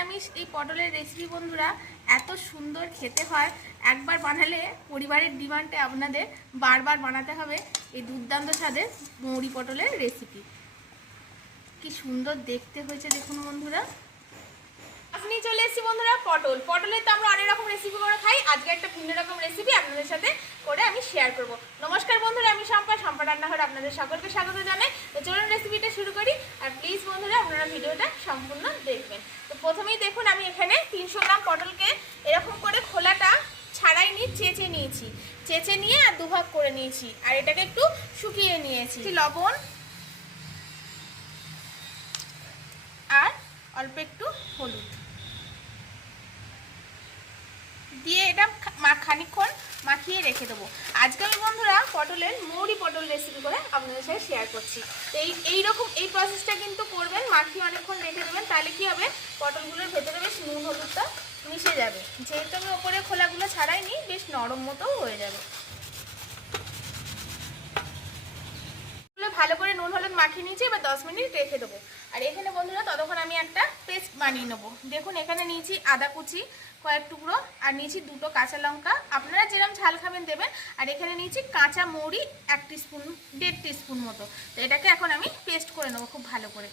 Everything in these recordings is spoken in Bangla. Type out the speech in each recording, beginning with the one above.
নিরামিষ এই পটলের রেসিপি বন্ধুরা এত সুন্দর খেতে হয়। একবার বানালে পরিবারের ডিমান্ডে আপনাদের বারবার বানাতে হবে এই দুর্দান্ত স্বাদের মৌরি পটলের রেসিপি কি সুন্দর দেখতে হয়েছে দেখুন বন্ধুরা। আপনি চলে এসেছি বন্ধুরা পটল। পটলের তো আমরা অনেক রকম রেসিপি করে খাই। আজকে একটা ভিন্ন রকম রেসিপি আপনাদের সাথে করে আমি শেয়ার করব। নমস্কার বন্ধুরা, আমি সম্পা সম্পা রান্নাঘর আপনাদের সকলকে স্বাগত জানাই। তো চলুন রেসিপিটা শুরু করি। আর প্লিজ বন্ধুরা, আপনারা ভিডিওটা সম্পূর্ণ প্রথমেই দেখুন আমি এখানে তিনশো গ্রাম পটলকে এরকম করে খোলাটা ছাড়াই নিয়ে চেঁচে নিয়েছি। চেঁচে নিয়ে আর দুভাগ করে নিয়েছি। আর এটাকে একটু শুকিয়ে নিয়েছি। লবণ। আর অল্প একটু হলুদ। দিয়ে এটা খা- মাখিয়ে রেখে দেবো। আজকে আমি বন্ধুরা পটলের মৌরি পটল রেসিপি করে আপনাদের সাথে শেয়ার করছি। তো এই এইরকম এই প্রসেসটা কিন্তু করবেন, মাখিয়ে অনেকক্ষণ রেখে দেবেন, তাহলে কি হবে? পটলগুলোর ভেতরে বেশ নুন হলুদটা মিশে যাবে। যেহেতু আমি ওপরে খোলাগুলো ছাড়াই নিই বেশ নরম মতোও হয়ে যাবে। ভালো করে নুন, হলুদ মাখিয়ে নিয়েছি, এবার দশ মিনিট রেখে দেবো। আর এখানে বন্ধুরা ততক্ষণ আমি একটা বানিয়ে নেব। দেখুন, এখানে নিয়েছি আদা কুচি, কয়েক টুকরো, আর নিয়েছি দুটো কাঁচা লঙ্কা। আপনারা যেরকম ঝাল খাবেন, দেবেন। আর এখানে নিয়েছি কাঁচা মৌরি এক স্পুন দেড় স্পুন মতো। তো এটাকে এখন আমি পেস্ট করে নেব খুব ভালো করে।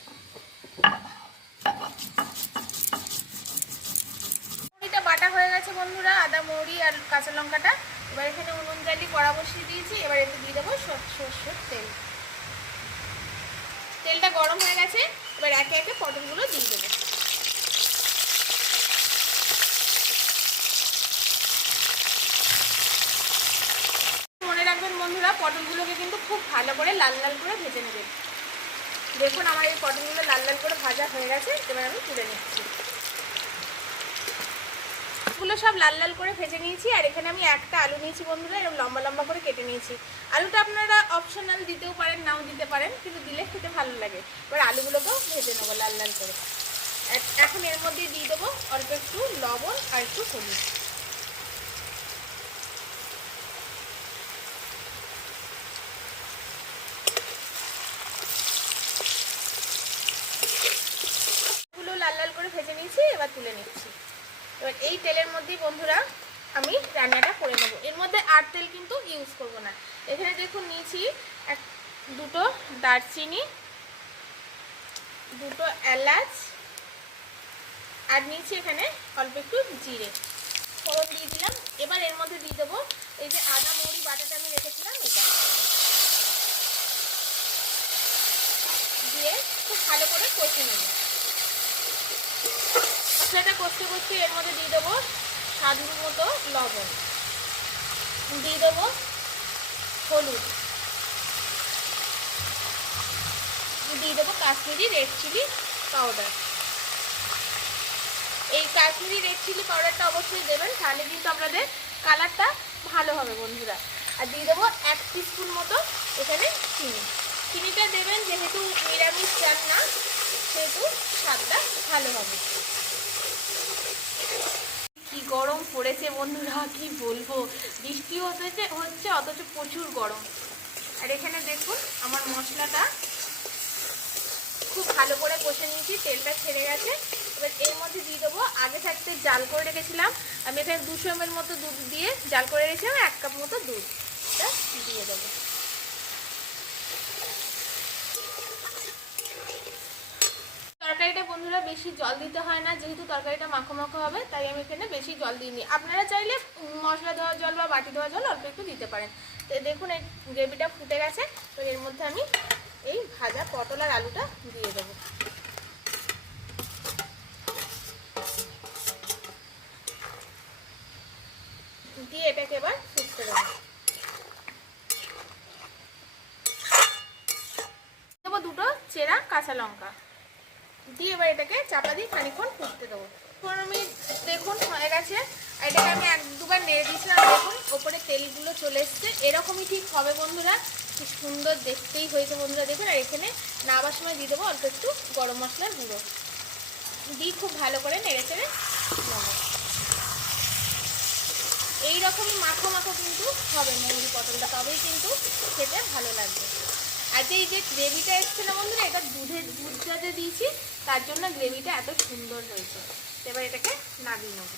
মৌরিটা বাটা হয়ে গেছে বন্ধুরা, আদা মৌরি আর কাঁচা লঙ্কাটা। এবার এখানে উনুন জালি কড়া বসিয়ে দিয়েছি। এবার এতে দিয়ে দেবো সর- সর্ষের তেল। তেলটা গরম হয়ে গেছে। এবার একে একে পটলগুলো দিয়ে দেবো মনে রাখবেন বন্ধুরা পটলগুলোকে কিন্তু খুব ভালো করে লাল লাল করে ভেজে নেবেন দেখুন আমার এই পটলগুলো লাল লাল করে ভাজা হয়ে গেছে, এবার আমি তুলে নিচ্ছি। গুলো সব লাল লাল করে ভেজে নিয়েছি, আর এখানে আমি একটা আলু নিয়েছি বন্ধুরা, এরকম লম্বা লম্বা করে কেটে নিয়েছি। আলুটা আপনারা অপশনাল দিতেও পারেন, নাও দিতে পারেন, কিন্তু দিলে খেতে ভালো লাগে। এবার আলুগুলোকেও ভেজে নেব লাল লাল করে। এখন এর মধ্যে দিয়ে দেবো অল্প একটু লবণ আর একটু হলুদগুলো লাল লাল নিয়েছি এবার তুলে নিচ্ছি। এবার এই তেলের মধ্যে বন্ধুরা আমি রান্নাটা করে নেব। এর মধ্যে আর তেল কিন্তু ইউজ করব না। এখানে দেখুন নিয়েছি এক, দুটো দারচিনি, দুটো এলাচ, আর নিয়েছি এখানে অল্প একটু জিরে। ফোড়ন দিয়ে দিলাম। এবার এর মধ্যে দিয়ে দেবো এই যে আদা, মৌরি, বাটাটা আমি রেখেছিলাম এটা। দিয়ে খুব ভালো করে কষে নেব। মশলাটা কষতে কষতে এর মধ্যে দিয়ে দেবো স্বাদ মতো লবণ। দিয়ে দেবো হলুদ। দিয়ে দেবো কাশ্মীরি রেড চিলি পাউডার এই কাশ্মীরি রেড চিলি পাউডারটা অবশ্যই দেবেন, তাহলে কিন্তু আপনাদের কালারটা ভালো হবে বন্ধুরা। আর দিয়ে দেবো এক স্পুন মতো এখানে চিনি। চিনিটা দেবেন যেহেতু নিরামিষ চান না, সেহেতু স্বাদটা ভালো হবে। পড়েছে বন্ধুরা, কি বলব? বৃষ্টি হতেছে, হচ্ছে অথচ প্রচুর গরম। আর এখানে দেখুন, আমার মশলাটা খুব ভালো করে কষে নিয়েছি, তেলটা ছেড়ে গেছে। এবার এর মধ্যে দিয়ে দেবো, আগে থাকতে জাল করে রেখেছিলাম। আমি এখানে দুশো এম মতো দুধ দিয়ে জাল করে রেখেছিলাম, এক কাপ মতো দুধ। দিয়ে দেবো তরকারিটা বন্ধুরা বেশি জল দিতে হয় না, যেহেতু তরকারিটা মাখো মাখো হবে, তাই আমি এখানে বেশি জল দিইনি। আপনারা চাইলে মশলা দেওয়া জল বা বাটি দেওয়া জল অল্প একটু দিতে পারেন। তো দেখুন, এই গ্রেভিটা ফুটে গেছে, তো এর মধ্যে আমি এই ভাজা পটল আর আলুটা দিয়ে দেবো। দিয়ে এটাকে এবার ফুটতে দেবো দুটো চেরা কাঁচা লঙ্কা। দিয়ে এবার এটাকে চাপা দিয়ে খানিক্ষণ ফুটতে দেবো। পনেরো মিনিট দেখুন, হয়ে গেছে। এটাকে আমি এক দুবার নেড়ে দিয়েছিলাম, দেখুন, ওপরে তেলগুলো চলে এসছে। এরকমই ঠিক হবে বন্ধুরা। কি সুন্দর দেখতেই হয়েছে বন্ধুরা। দেখুন, আর এখানে নাবার সময় দিয়ে দেবো অল্প একটু গরম মশলার গুঁড়ো। দিয়ে খুব ভালো করে নেড়ে চেড়ে নেব। এইরকমই মাখো মাখো কিন্তু হবে মৌরি পটলটা। তবেই কিন্তু খেতে ভালো লাগবে। আর যে, এই যে গ্রেভিটা এসছে না বন্ধুরা, এটা দুধের, দুধটা যে দিয়েছি, তার জন্য গ্রেভিটা এত সুন্দর হয়েছে। এবার এটাকে নামিয়ে নেব।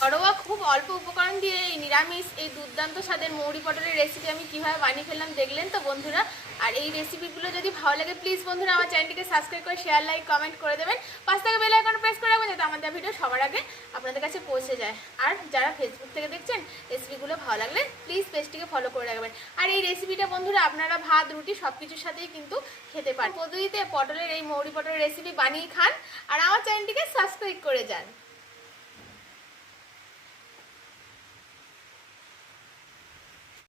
ঘরোয়া খুব অল্প উপকরণ দিয়ে এই নিরামিষ, এই দুর্দান্ত স্বাদের মৌরি পটলের রেসিপি আমি কীভাবে বানিয়ে ফেললাম দেখলেন তো বন্ধুরা। আর এই রেসিপিগুলো যদি ভালো লাগে প্লিজ বন্ধুরা আমার চ্যানেলটিকে সাবস্ক্রাইব করে শেয়ার লাইক কমেন্ট করে দেবেন। পাঁচ থেকে বেল আইকন প্রেস করে রাখবেন যাতে আমাদের ভিডিও সবার আগে আপনাদের কাছে পৌঁছে যায়। আর যারা ফেসবুক থেকে দেখছেন রেসিপিগুলো ভালো লাগলে প্লিজ পেজটিকে ফলো করে রাখবেন। আর এই রেসিপিটা বন্ধুরা আপনারা ভাত, রুটি সব কিছুর সাথেই কিন্তু খেতে পারেন। পদ্ধতিতে পটলের এই মৌরি পটলের রেসিপি বানিয়ে খান, আর আমার চ্যানেলটিকে সাবস্ক্রাইব করে যান।